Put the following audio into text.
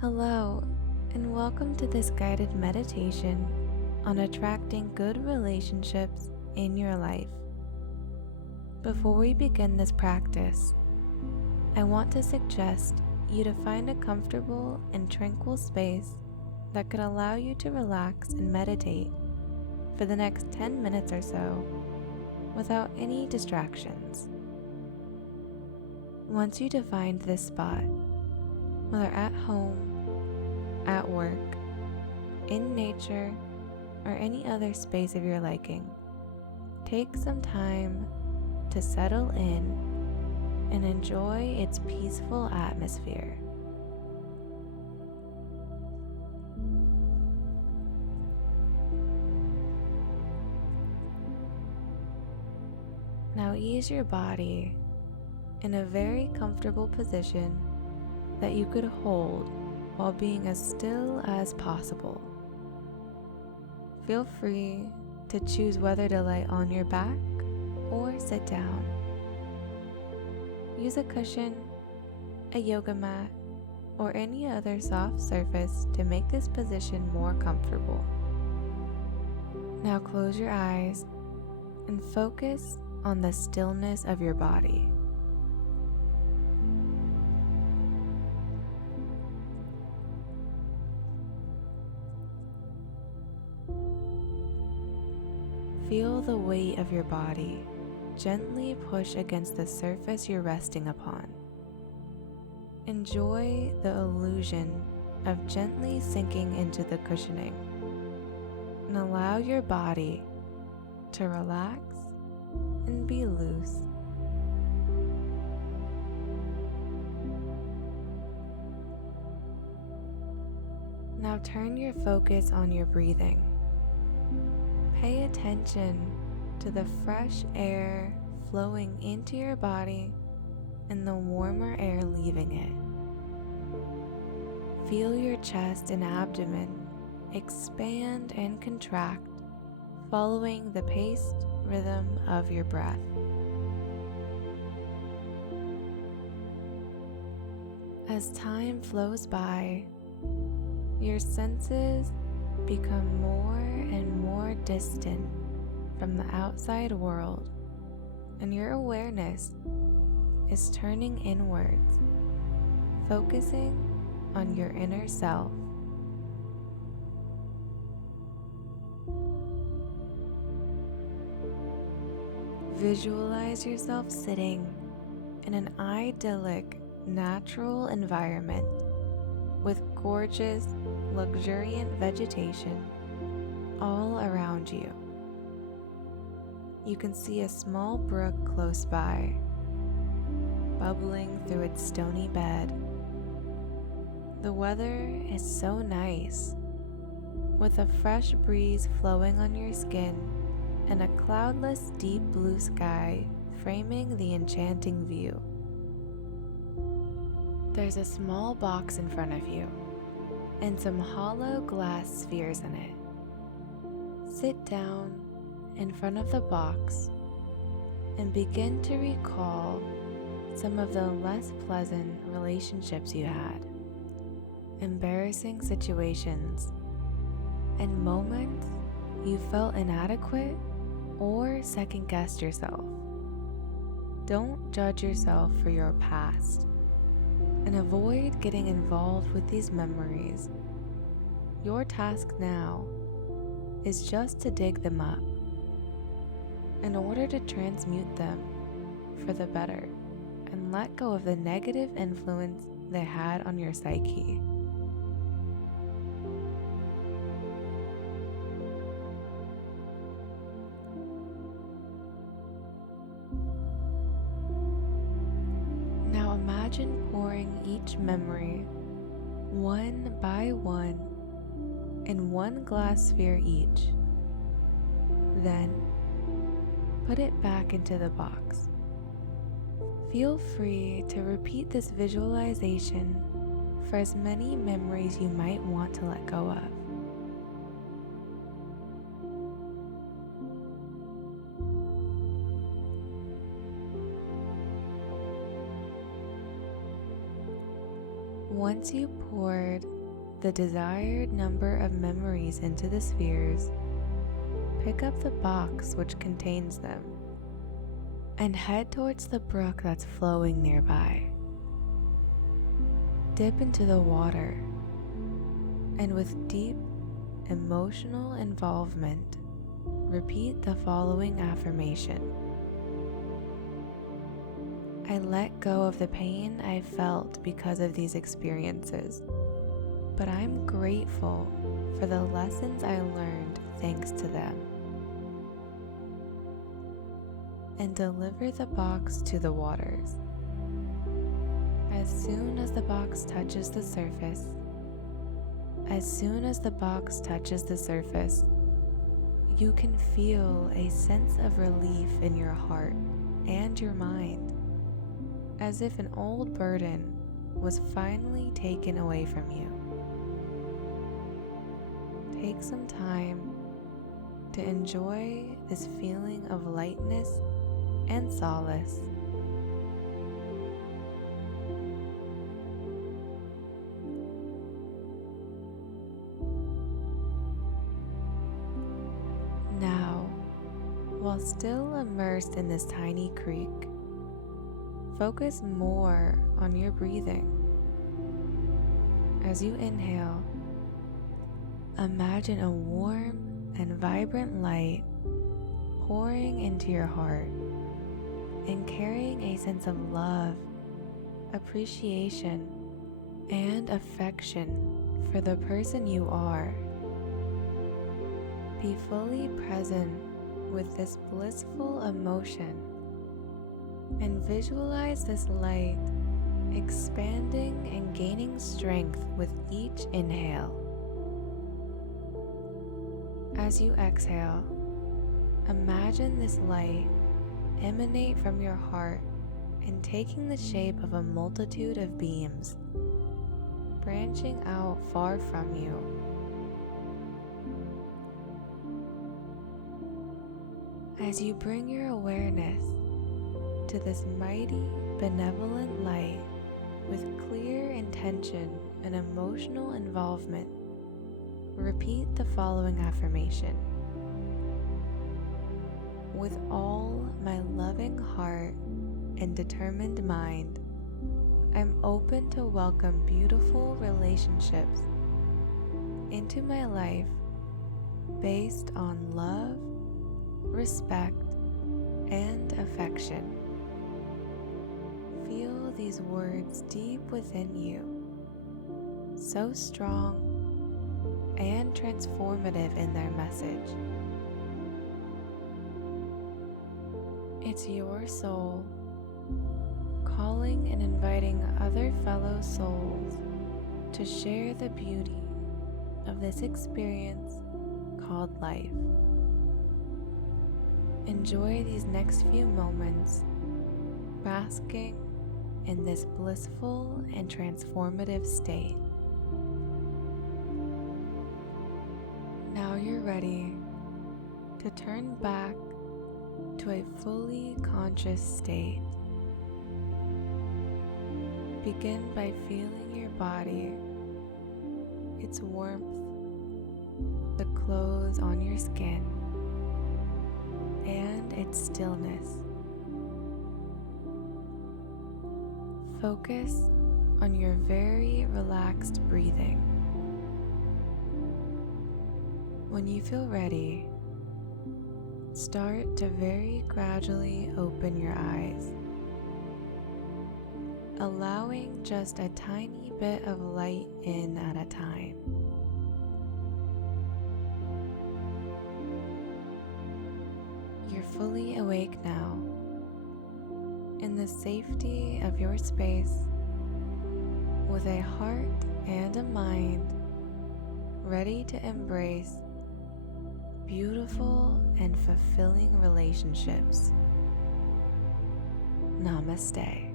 Hello, and welcome to this guided meditation on attracting good relationships in your life. Before we begin this practice, I want to suggest you to find a comfortable and tranquil space that could allow you to relax and meditate for the next 10 minutes or so without any distractions. Once you find this spot, whether at home, at work, in nature, or any other space of your liking, take some time to settle in and enjoy its peaceful atmosphere. Now ease your body in a very comfortable position that you could hold while being as still as possible. Feel free to choose whether to lie on your back or sit down. Use a cushion, a yoga mat, or any other soft surface to make this position more comfortable. Now close your eyes and focus on the stillness of your body. Feel the weight of your body gently push against the surface you're resting upon. Enjoy the illusion of gently sinking into the cushioning and allow your body to relax and be loose. Now turn your focus on your breathing. Pay attention to the fresh air flowing into your body and the warmer air leaving it. Feel your chest and abdomen expand and contract, following the paced rhythm of your breath. As time flows by, your senses become more and more distant from the outside world, and your awareness is turning inwards, focusing on your inner self. Visualize yourself sitting in an idyllic, natural environment with gorgeous, luxuriant vegetation all around you. You can see a small brook close by, bubbling through its stony bed. The weather is so nice, with a fresh breeze flowing on your skin and a cloudless deep blue sky framing the enchanting view. There's a small box in front of you and some hollow glass spheres in it. Sit down in front of the box and begin to recall some of the less pleasant relationships you had, embarrassing situations, and moments you felt inadequate or second-guessed yourself. Don't judge yourself for your past and avoid getting involved with these memories. Your task now is just to dig them up in order to transmute them for the better and let go of the negative influence they had on your psyche. Now imagine pouring each memory, one by one, in one glass sphere each. Then, put it back into the box. Feel free to repeat this visualization for as many memories you might want to let go of. Once once you poured the desired number of memories into the spheres, pick up the box which contains them and head towards the brook that's flowing nearby. Dip into the water and with deep emotional involvement, repeat the following affirmation. I let go of the pain I felt because of these experiences, but I'm grateful for the lessons I learned thanks to them. And deliver the box to the waters. As soon as the box touches the surface, you can feel a sense of relief in your heart and your mind, as if an old burden was finally taken away from you. Take some time to enjoy this feeling of lightness and solace. Now, while still immersed in this tiny creek, focus more on your breathing. As you inhale, imagine a warm and vibrant light pouring into your heart and carrying a sense of love, appreciation, and affection for the person you are. Be fully present with this blissful emotion and visualize this light expanding and gaining strength with each inhale. As you exhale, imagine this light emanate from your heart and taking the shape of a multitude of beams, branching out far from you. As you bring your awareness to this mighty, benevolent light with clear intention and emotional involvement, repeat the following affirmation. With all my loving heart and determined mind, I'm open to welcome beautiful relationships into my life based on love, respect, and affection. Feel these words deep within you, so strong and transformative in their message. It's your soul calling and inviting other fellow souls to share the beauty of this experience called life. Enjoy these next few moments basking in this blissful and transformative state. Now you're ready to turn back to a fully conscious state. Begin by feeling your body, its warmth, the clothes on your skin, and its stillness. Focus on your very relaxed breathing. When you feel ready, start to very gradually open your eyes, allowing just a tiny bit of light in at a time. You're fully awake now, in the safety of your space, with a heart and a mind ready to embrace beautiful and fulfilling relationships. Namaste.